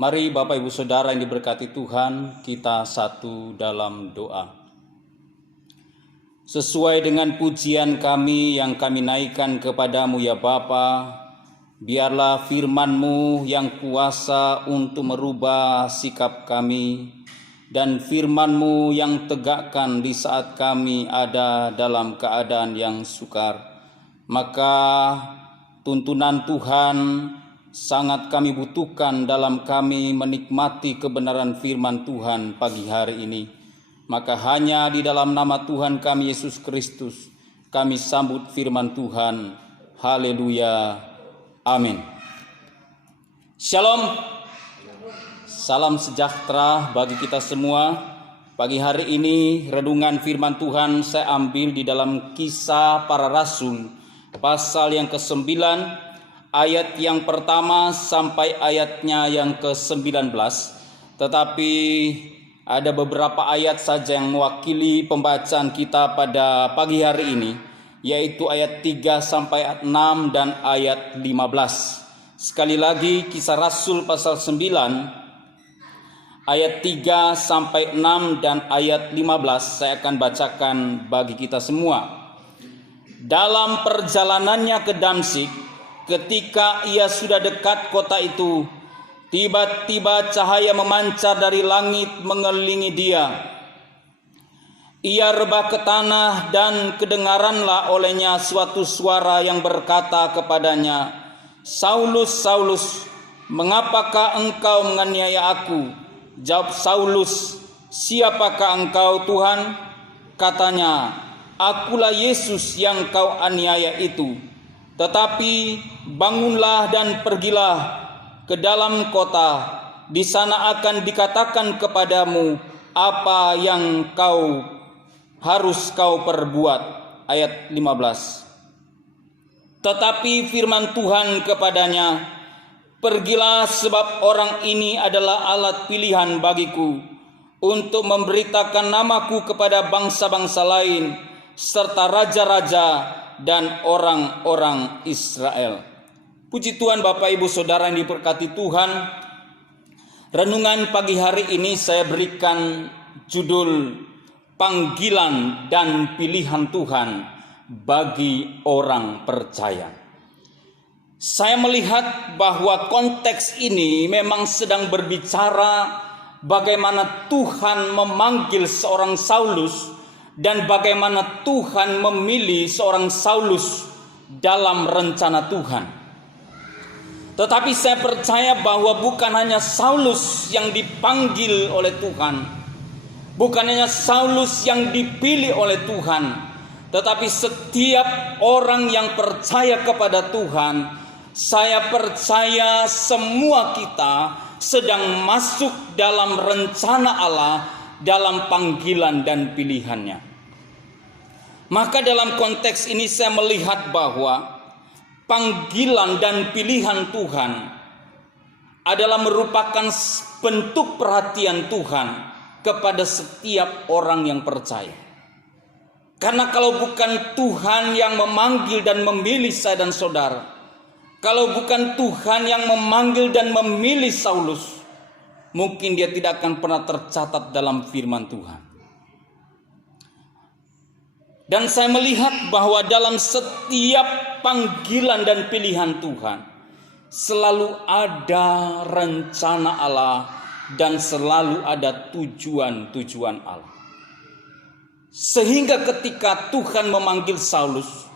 Mari Bapak Ibu Saudara yang diberkati Tuhan, kita satu dalam doa. Sesuai dengan pujian kami yang kami naikkan kepadamu ya Bapa, biarlah firman-Mu yang kuasa untuk merubah sikap kami, dan firman-Mu yang tegakkan di saat kami ada dalam keadaan yang sukar. Maka tuntunan Tuhan sangat kami butuhkan dalam kami menikmati kebenaran firman Tuhan pagi hari ini. Maka hanya di dalam nama Tuhan kami Yesus Kristus kami sambut firman Tuhan. Haleluya. Amin. Shalom. Salam sejahtera bagi kita semua. Pagi hari ini renungan firman Tuhan saya ambil di dalam Kisah Para Rasul pasal yang ke-9, ayat yang pertama sampai ayatnya yang ke-19. Tetapi ada beberapa ayat saja yang mewakili pembacaan kita pada pagi hari ini, yaitu ayat 3 sampai ayat 6 dan ayat 15. Sekali lagi Kisah Rasul pasal 9 ayat 3 sampai 6 dan ayat 15 saya akan bacakan bagi kita semua. Dalam perjalanannya ke Damsyik, ketika ia sudah dekat kota itu, tiba-tiba cahaya memancar dari langit mengelilingi dia. Ia rebah ke tanah dan kedengaranlah olehnya suatu suara yang berkata kepadanya, "Saulus, Saulus, mengapakah engkau menganiaya aku?" Jawab Saulus, "Siapakah engkau Tuhan?" Katanya, "Akulah Yesus yang kau aniaya itu. Tetapi bangunlah dan pergilah ke dalam kota. Di sana akan dikatakan kepadamu apa yang harus kau perbuat." Ayat 15. Tetapi firman Tuhan kepadanya, "Pergilah, sebab orang ini adalah alat pilihan bagiku untuk memberitakan namaku kepada bangsa-bangsa lain serta raja-raja dan orang-orang Israel." Puji Tuhan Bapak Ibu Saudara yang diberkati Tuhan. Renungan pagi hari ini saya berikan judul Panggilan dan Pilihan Tuhan bagi Orang Percaya. Saya melihat bahwa konteks ini memang sedang berbicara bagaimana Tuhan memanggil seorang Saulus dan bagaimana Tuhan memilih seorang Saulus dalam rencana Tuhan. Tetapi saya percaya bahwa bukan hanya Saulus yang dipanggil oleh Tuhan, bukan hanya Saulus yang dipilih oleh Tuhan, tetapi setiap orang yang percaya kepada Tuhan, saya percaya semua kita sedang masuk dalam rencana Allah, dalam panggilan dan pilihannya. Maka dalam konteks ini saya melihat bahwa panggilan dan pilihan Tuhan adalah merupakan bentuk perhatian Tuhan kepada setiap orang yang percaya. Karena kalau bukan Tuhan yang memanggil dan memilih saya dan saudara, kalau bukan Tuhan yang memanggil dan memilih Saulus, mungkin dia tidak akan pernah tercatat dalam firman Tuhan. Dan saya melihat bahwa dalam setiap panggilan dan pilihan Tuhan selalu ada rencana Allah dan selalu ada tujuan-tujuan Allah. Sehingga ketika Tuhan memanggil Saulus,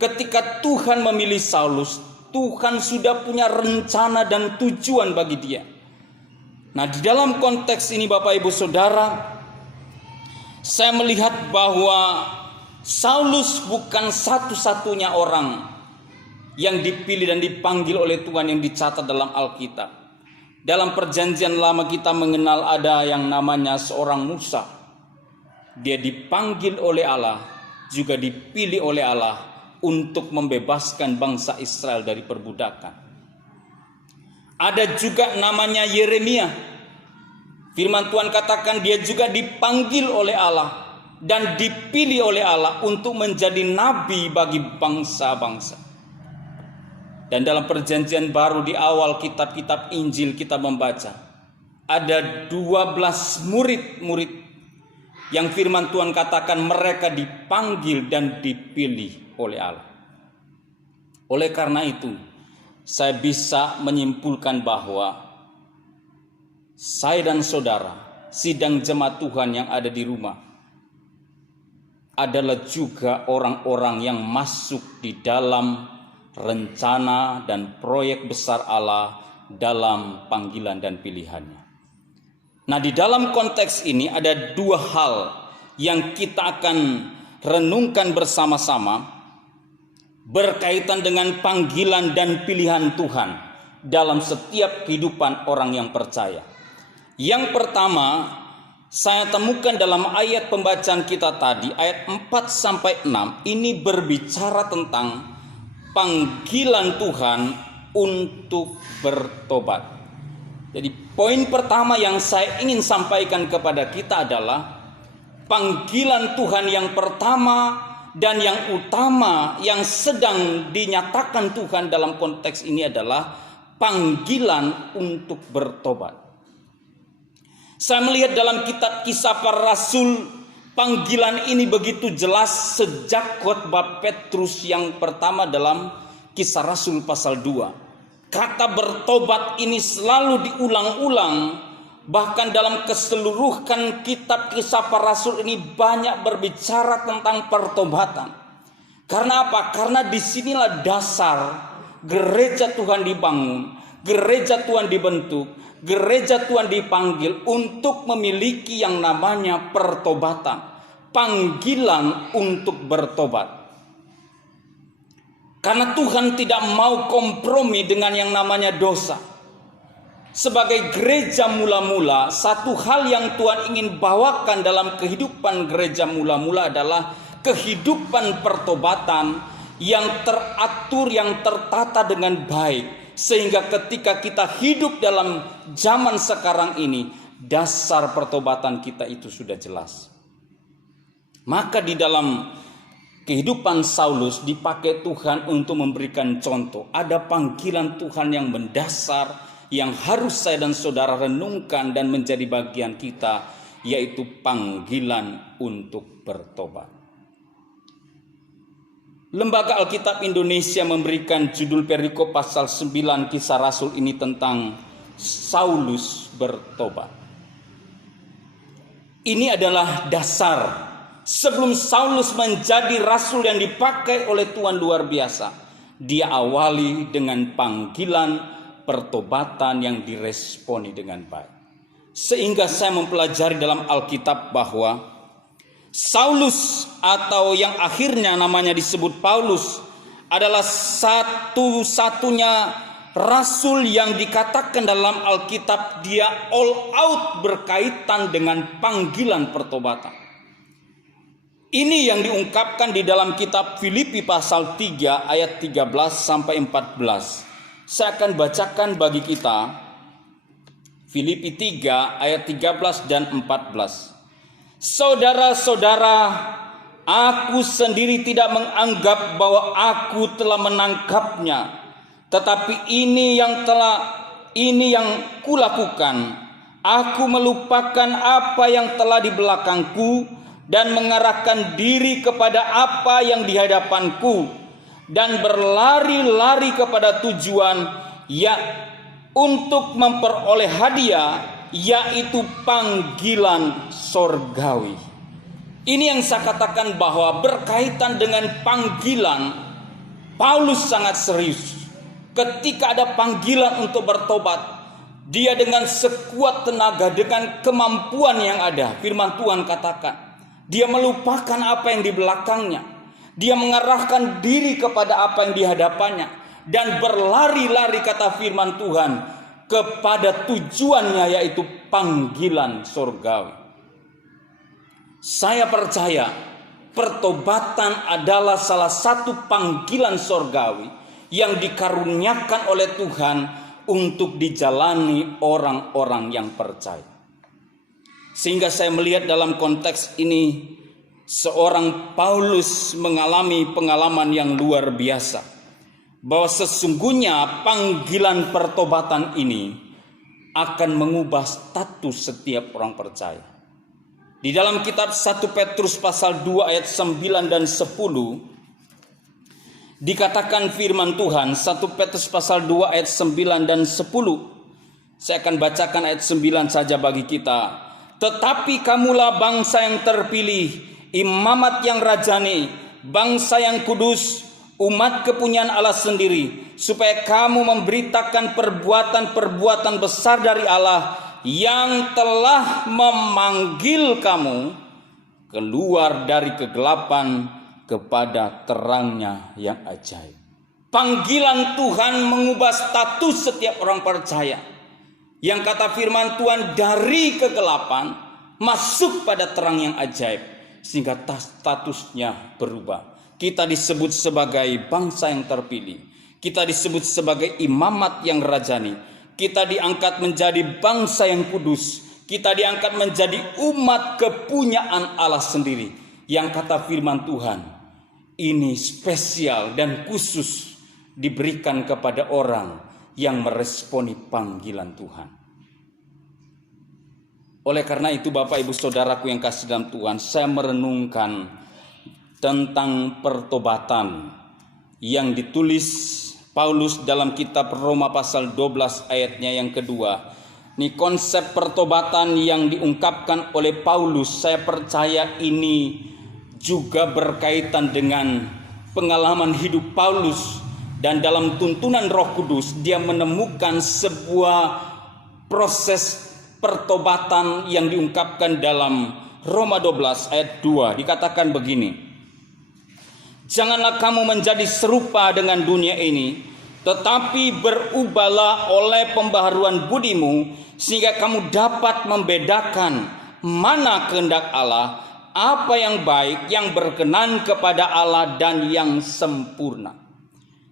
ketika Tuhan memilih Saulus, Tuhan sudah punya rencana dan tujuan bagi dia. Nah, di dalam konteks ini Bapak Ibu Saudara, saya melihat bahwa Saulus bukan satu-satunya orang yang dipilih dan dipanggil oleh Tuhan yang dicatat dalam Alkitab. Dalam perjanjian lama kita mengenal ada yang namanya seorang Musa. Dia dipanggil oleh Allah, juga dipilih oleh Allah untuk membebaskan bangsa Israel dari perbudakan. Ada juga namanya Yeremia. Firman Tuhan katakan dia juga dipanggil oleh Allah dan dipilih oleh Allah untuk menjadi nabi bagi bangsa-bangsa. Dan dalam perjanjian baru di awal kitab-kitab Injil kita membaca, ada 12 murid-murid yang firman Tuhan katakan mereka dipanggil dan dipilih oleh Allah. Oleh karena itu, saya bisa menyimpulkan bahwa saya dan saudara, sidang jemaat Tuhan yang ada di rumah, adalah juga orang-orang yang masuk di dalam rencana dan proyek besar Allah dalam panggilan dan pilihannya. Nah, di dalam konteks ini ada dua hal yang kita akan renungkan bersama-sama berkaitan dengan panggilan dan pilihan Tuhan dalam setiap kehidupan orang yang percaya. Yang pertama, saya temukan dalam ayat pembacaan kita tadi, ayat 4-6, ini berbicara tentang panggilan Tuhan untuk bertobat. Jadi poin pertama yang saya ingin sampaikan kepada kita adalah panggilan Tuhan yang pertama dan yang utama yang sedang dinyatakan Tuhan dalam konteks ini adalah panggilan untuk bertobat. Saya melihat dalam kitab Kisah Para Rasul, panggilan ini begitu jelas sejak khotbah Petrus yang pertama dalam Kisah Rasul pasal 2. Kata bertobat ini selalu diulang-ulang, bahkan dalam keseluruhan kitab Kisah Para Rasul ini banyak berbicara tentang pertobatan. Karena apa? Karena disinilah dasar gereja Tuhan dibangun, gereja Tuhan dibentuk, gereja Tuhan dipanggil untuk memiliki yang namanya pertobatan, panggilan untuk bertobat. Karena Tuhan tidak mau kompromi dengan yang namanya dosa. Sebagai gereja mula-mula, satu hal yang Tuhan ingin bawakan dalam kehidupan gereja mula-mula adalah kehidupan pertobatan yang teratur, yang tertata dengan baik. Sehingga ketika kita hidup dalam zaman sekarang ini, dasar pertobatan kita itu sudah jelas. Maka di dalam kehidupan Saulus dipakai Tuhan untuk memberikan contoh. Ada panggilan Tuhan yang mendasar, yang harus saya dan saudara renungkan dan menjadi bagian kita, yaitu panggilan untuk bertobat. Lembaga Alkitab Indonesia memberikan judul perikop pasal 9 Kisah Rasul ini tentang Saulus bertobat. Ini adalah dasar. Sebelum Saulus menjadi rasul yang dipakai oleh Tuhan luar biasa, dia awali dengan panggilan pertobatan yang diresponi dengan baik. Sehingga saya mempelajari dalam Alkitab bahwa Saulus atau yang akhirnya namanya disebut Paulus adalah satu-satunya rasul yang dikatakan dalam Alkitab dia all out berkaitan dengan panggilan pertobatan. Ini yang diungkapkan di dalam kitab Filipi pasal 3 ayat 13 sampai 14. Saya akan bacakan bagi kita Filipi 3 ayat 13 dan 14. Saudara-saudara, aku sendiri tidak menganggap bahwa aku telah menangkapnya, tetapi ini yang kulakukan. Aku melupakan apa yang telah di belakangku dan mengarahkan diri kepada apa yang di hadapanku, dan berlari-lari kepada tujuan untuk memperoleh hadiah, yaitu panggilan sorgawi. Ini yang saya katakan bahwa berkaitan dengan panggilan, Paulus sangat serius. Ketika ada panggilan untuk bertobat, dia dengan sekuat tenaga, dengan kemampuan yang ada, firman Tuhan katakan, dia melupakan apa yang di belakangnya. Dia mengarahkan diri kepada apa yang di hadapannya, dan berlari-lari, kata firman Tuhan, kepada tujuannya, yaitu panggilan sorgawi. Saya percaya pertobatan adalah salah satu panggilan sorgawi yang dikaruniakan oleh Tuhan untuk dijalani orang-orang yang percaya. Sehingga saya melihat dalam konteks ini seorang Paulus mengalami pengalaman yang luar biasa. bahwa sesungguhnya panggilan pertobatan ini akan mengubah status setiap orang percaya. Di dalam kitab 1 Petrus pasal 2 ayat 9 dan 10 dikatakan firman Tuhan, 1 Petrus pasal 2 ayat 9 dan 10. Saya akan bacakan ayat 9 saja bagi kita. Tetapi kamulah bangsa yang terpilih, imamat yang rajani, bangsa yang kudus, umat kepunyaan Allah sendiri, supaya kamu memberitakan perbuatan-perbuatan besar dari Allah yang telah memanggil kamu keluar dari kegelapan kepada terangnya yang ajaib. Panggilan Tuhan mengubah status setiap orang percaya. Yang kata firman Tuhan, dari kegelapan masuk pada terang yang ajaib, sehingga statusnya berubah. Kita disebut sebagai bangsa yang terpilih. Kita disebut sebagai imamat yang rajani. Kita diangkat menjadi bangsa yang kudus. Kita diangkat menjadi umat kepunyaan Allah sendiri. Yang kata firman Tuhan, ini spesial dan khusus diberikan kepada orang yang meresponi panggilan Tuhan. Oleh karena itu Bapak Ibu Saudaraku yang kasih dalam Tuhan, saya merenungkan tentang pertobatan yang ditulis Paulus dalam kitab Roma pasal 12 ayatnya yang kedua. Ini konsep pertobatan yang diungkapkan oleh Paulus, saya percaya ini juga berkaitan dengan pengalaman hidup Paulus, dan dalam tuntunan Roh Kudus dia menemukan sebuah proses pertobatan yang diungkapkan dalam Roma 12 ayat 2. Dikatakan begini, janganlah kamu menjadi serupa dengan dunia ini, tetapi berubahlah oleh pembaharuan budimu, sehingga kamu dapat membedakan mana kehendak Allah, apa yang baik, yang berkenan kepada Allah, dan yang sempurna.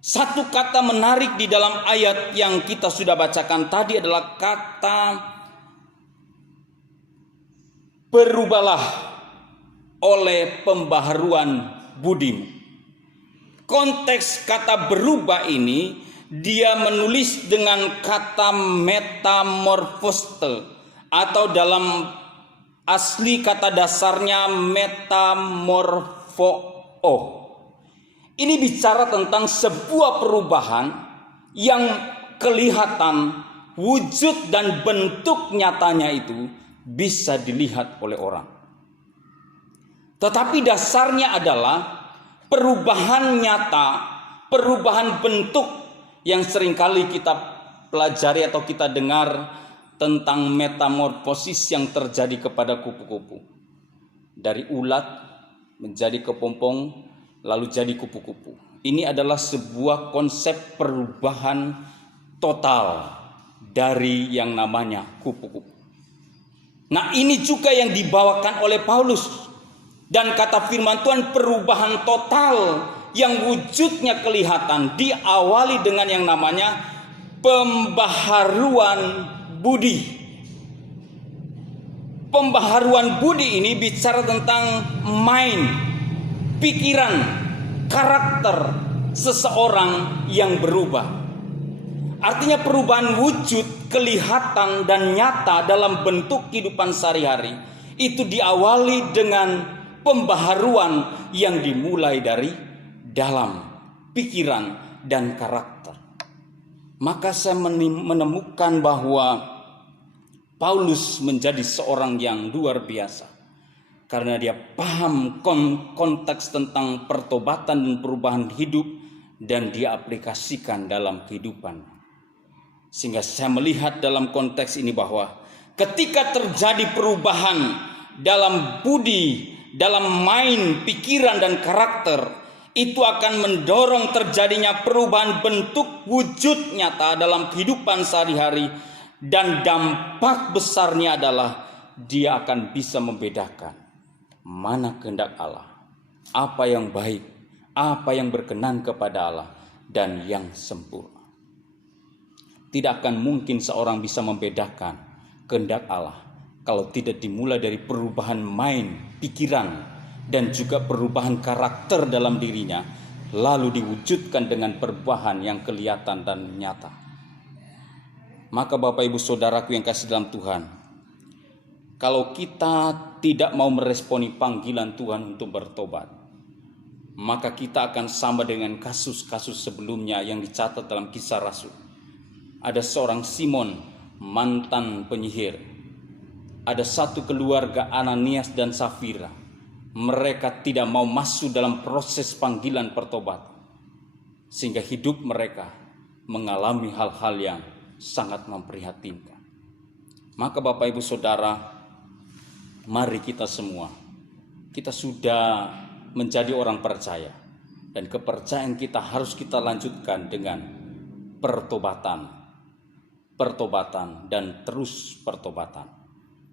Satu kata menarik di dalam ayat yang kita sudah bacakan tadi adalah kata berubahlah oleh pembaharuan budimu. Konteks kata berubah ini, dia menulis dengan kata metamorfoste, atau dalam asli kata dasarnya metamorfoo. Ini bicara tentang sebuah perubahan yang kelihatan wujud dan bentuk nyatanya itu bisa dilihat oleh orang. Tetapi dasarnya adalah perubahan nyata, perubahan bentuk yang seringkali kita pelajari atau kita dengar tentang metamorfosis yang terjadi kepada kupu-kupu. Dari ulat menjadi kepompong, lalu jadi kupu-kupu. Ini adalah sebuah konsep perubahan total dari yang namanya kupu-kupu. Nah, ini juga yang dibawakan oleh Paulus. Dan kata firman Tuhan, perubahan total yang wujudnya kelihatan diawali dengan yang namanya pembaharuan budi. Pembaharuan budi ini bicara tentang mind, pikiran, karakter seseorang yang berubah. Artinya perubahan wujud, kelihatan dan nyata dalam bentuk kehidupan sehari-hari itu diawali dengan pembaharuan yang dimulai dari dalam pikiran dan karakter. Maka saya menemukan bahwa Paulus menjadi seorang yang luar biasa karena dia paham konteks tentang pertobatan dan perubahan hidup, dan dia aplikasikan dalam kehidupan. Sehingga saya melihat dalam konteks ini bahwa ketika terjadi perubahan dalam budi, dalam mind, pikiran dan karakter, itu akan mendorong terjadinya perubahan bentuk wujud nyata dalam kehidupan sehari-hari, dan dampak besarnya adalah dia akan bisa membedakan mana kehendak Allah, apa yang baik, apa yang berkenan kepada Allah, dan yang sempurna. Tidak akan mungkin seorang bisa membedakan kehendak Allah kalau tidak dimulai dari perubahan mind, pikiran, dan juga perubahan karakter dalam dirinya, lalu diwujudkan dengan perubahan yang kelihatan dan nyata. Maka Bapak Ibu Saudaraku yang kasih dalam Tuhan, kalau kita tidak mau meresponi panggilan Tuhan untuk bertobat, maka kita akan sama dengan kasus-kasus sebelumnya yang dicatat dalam Kisah Rasul. Ada seorang Simon, mantan penyihir. Ada satu keluarga, Ananias dan Safira. Mereka tidak mau masuk dalam proses panggilan pertobatan, sehingga hidup mereka mengalami hal-hal yang sangat memprihatinkan. Maka Bapak Ibu Saudara, mari kita semua, kita sudah menjadi orang percaya, dan kepercayaan kita harus kita lanjutkan dengan pertobatan dan terus pertobatan.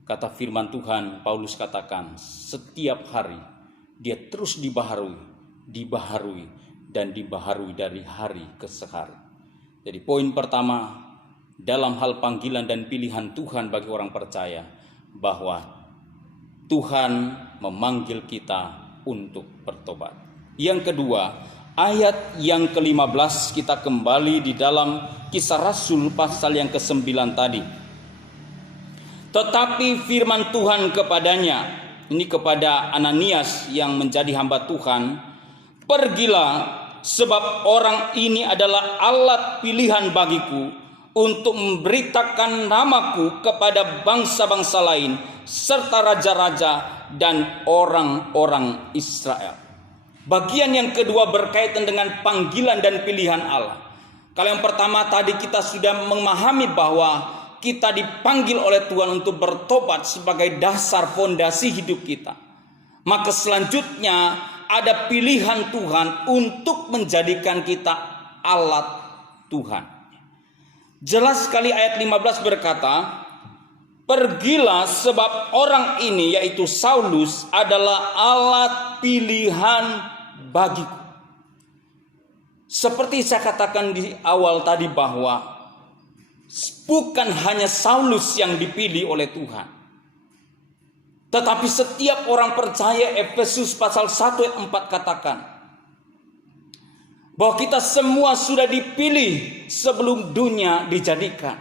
Kata firman Tuhan, Paulus katakan, setiap hari dia terus dibaharui dan dibaharui dari hari ke hari. Jadi poin pertama dalam hal panggilan dan pilihan Tuhan bagi orang percaya, bahwa Tuhan memanggil kita untuk bertobat. Yang kedua, ayat yang ke-15, kita kembali di dalam Kisah Rasul pasal yang ke-9 tadi. Tetapi firman Tuhan kepadanya, ini kepada Ananias yang menjadi hamba Tuhan, pergilah, sebab orang ini adalah alat pilihan bagiku untuk memberitakan namaku kepada bangsa-bangsa lain serta raja-raja dan orang-orang Israel. Bagian yang kedua berkaitan dengan panggilan dan pilihan Allah. Kalau yang pertama tadi kita sudah memahami bahwa kita dipanggil oleh Tuhan untuk bertobat sebagai dasar fondasi hidup kita. Maka selanjutnya ada pilihan Tuhan untuk menjadikan kita alat Tuhan. Jelas sekali ayat 15 berkata, pergilah sebab orang ini, yaitu Saulus, adalah alat pilihan bagiku. Seperti saya katakan di awal tadi bahwa bukan hanya Saulus yang dipilih oleh Tuhan, tetapi setiap orang percaya. Efesus pasal 1 ayat 4 katakan bahwa kita semua sudah dipilih sebelum dunia dijadikan.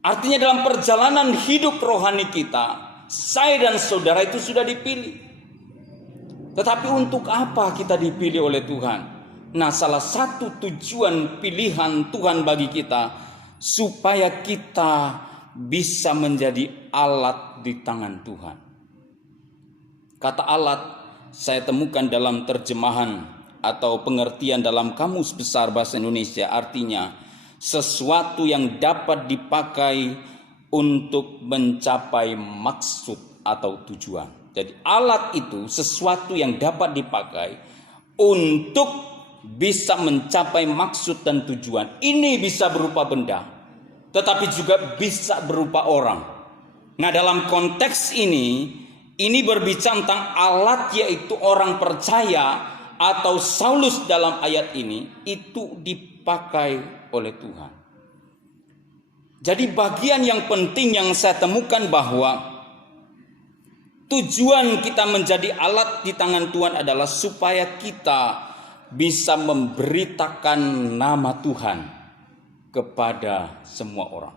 Artinya dalam perjalanan hidup rohani kita, saya dan saudara itu sudah dipilih. Tetapi untuk apa kita dipilih oleh Tuhan? Nah, salah satu tujuan pilihan Tuhan bagi kita, supaya kita bisa menjadi alat di tangan Tuhan. Kata alat saya temukan dalam terjemahan atau pengertian dalam Kamus Besar Bahasa Indonesia, artinya sesuatu yang dapat dipakai untuk mencapai maksud atau tujuan. Jadi alat itu sesuatu yang dapat dipakai untuk bisa mencapai maksud dan tujuan. Ini bisa berupa benda, tetapi juga bisa berupa orang. Nah, dalam konteks ini berbicara tentang alat, yaitu orang percaya atau Saulus dalam ayat ini itu dipakai oleh Tuhan. Jadi bagian yang penting yang saya temukan bahwa tujuan kita menjadi alat di tangan Tuhan adalah supaya kita bisa memberitakan nama Tuhan kepada semua orang.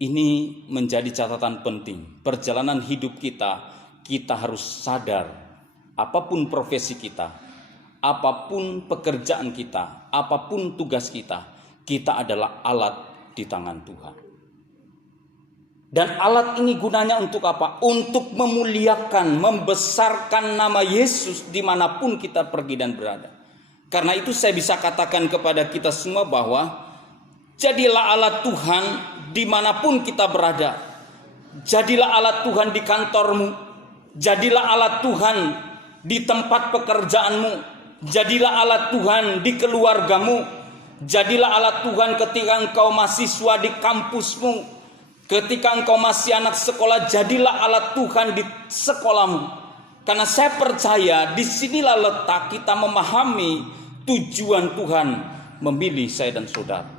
Ini menjadi catatan penting. Perjalanan hidup kita harus sadar, apapun profesi kita, apapun pekerjaan kita, apapun tugas kita adalah alat di tangan Tuhan. Dan alat ini gunanya untuk apa? Untuk memuliakan, membesarkan nama Yesus dimanapun kita pergi dan berada. Karena itu saya bisa katakan kepada kita semua bahwa jadilah alat Tuhan dimanapun kita berada. Jadilah alat Tuhan di kantormu. Jadilah alat Tuhan di tempat pekerjaanmu. Jadilah alat Tuhan di keluargamu. Jadilah alat Tuhan ketika engkau mahasiswa di kampusmu. Ketika engkau masih anak sekolah, jadilah alat Tuhan di sekolahmu. Karena saya percaya disinilah letak kita memahami tujuan Tuhan memilih saya dan saudara.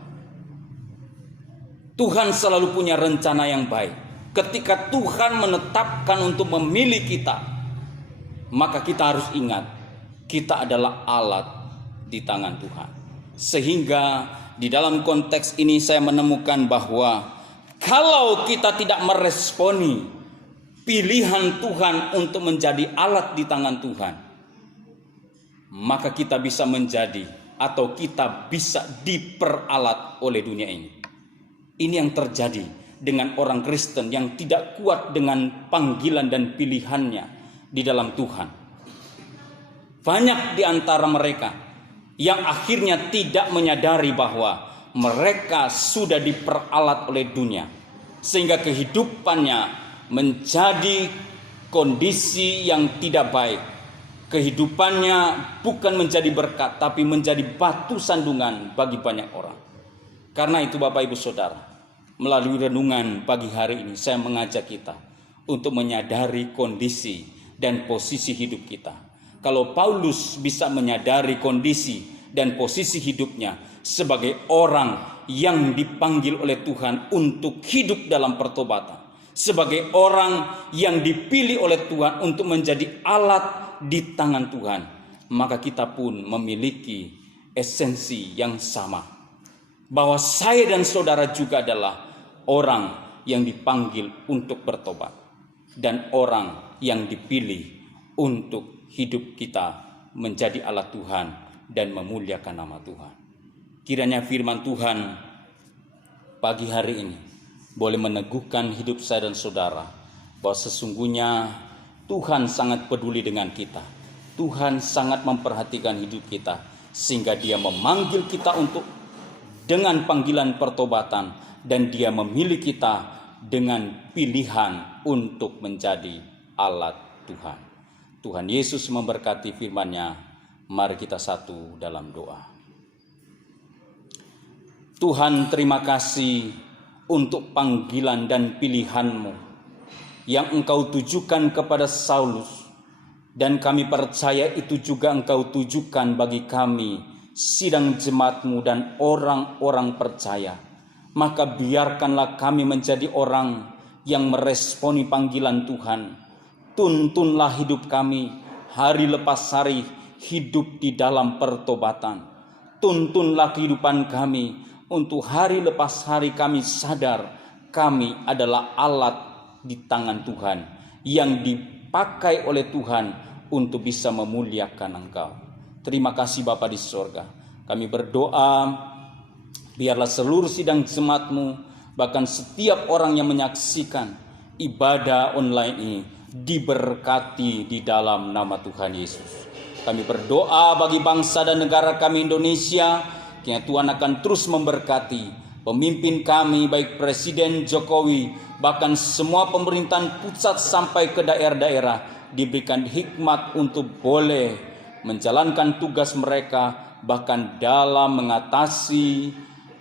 Tuhan selalu punya rencana yang baik. Ketika Tuhan menetapkan untuk memilih kita, maka kita harus ingat, kita adalah alat di tangan Tuhan. Sehingga di dalam konteks ini saya menemukan bahwa kalau kita tidak meresponi pilihan Tuhan untuk menjadi alat di tangan Tuhan, maka kita bisa menjadi atau kita bisa diperalat oleh dunia ini. Ini yang terjadi dengan orang Kristen yang tidak kuat dengan panggilan dan pilihannya di dalam Tuhan. Banyak di antara mereka yang akhirnya tidak menyadari bahwa mereka sudah diperalat oleh dunia, sehingga kehidupannya menjadi kondisi yang tidak baik. Kehidupannya bukan menjadi berkat, tapi menjadi batu sandungan bagi banyak orang. Karena itu Bapak Ibu Saudara, melalui renungan pagi hari ini saya mengajak kita untuk menyadari kondisi dan posisi hidup kita. Kalau Paulus bisa menyadari kondisi dan posisi hidupnya sebagai orang yang dipanggil oleh Tuhan untuk hidup dalam pertobatan, sebagai orang yang dipilih oleh Tuhan untuk menjadi alat di tangan Tuhan, maka kita pun memiliki esensi yang sama, bahwa saya dan saudara juga adalah orang yang dipanggil untuk bertobat dan orang yang dipilih untuk hidup kita menjadi alat Tuhan dan memuliakan nama Tuhan. Kiranya firman Tuhan pagi hari ini boleh meneguhkan hidup saya dan saudara bahwa sesungguhnya Tuhan sangat peduli dengan kita. Tuhan sangat memperhatikan hidup kita, sehingga Dia memanggil kita untuk dengan panggilan pertobatan, dan Dia memilih kita dengan pilihan untuk menjadi alat Tuhan. Tuhan Yesus memberkati firman-Nya. Mari kita satu dalam doa. Tuhan, terima kasih untuk panggilan dan pilihan-Mu yang Engkau tujukan kepada Saulus, dan kami percaya itu juga Engkau tujukan bagi kami, sidang jemaat-Mu dan orang-orang percaya. Maka biarkanlah kami menjadi orang yang meresponi panggilan Tuhan. Tuntunlah hidup kami hari lepas hari hidup di dalam pertobatan. Tuntunlah kehidupan kami untuk hari lepas hari kami sadar kami adalah alat di tangan Tuhan yang dipakai oleh Tuhan untuk bisa memuliakan Engkau. Terima kasih Bapa di sorga. Kami berdoa biarlah seluruh sidang jemaat-Mu, bahkan setiap orang yang menyaksikan ibadah online ini diberkati di dalam nama Tuhan Yesus. Kami berdoa bagi bangsa dan negara kami Indonesia, kiranya Tuhan akan terus memberkati pemimpin kami, baik Presiden Jokowi, bahkan semua pemerintahan pusat sampai ke daerah-daerah, diberikan hikmat untuk boleh menjalankan tugas mereka, bahkan dalam mengatasi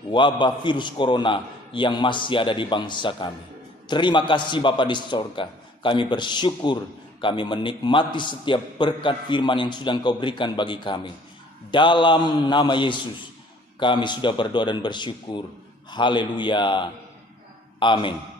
wabah virus corona yang masih ada di bangsa kami. Terima kasih Bapa di sorga. Kami bersyukur, kami menikmati setiap berkat firman yang sudah Engkau berikan bagi kami. Dalam nama Yesus kami sudah berdoa dan bersyukur. Haleluya. Amin.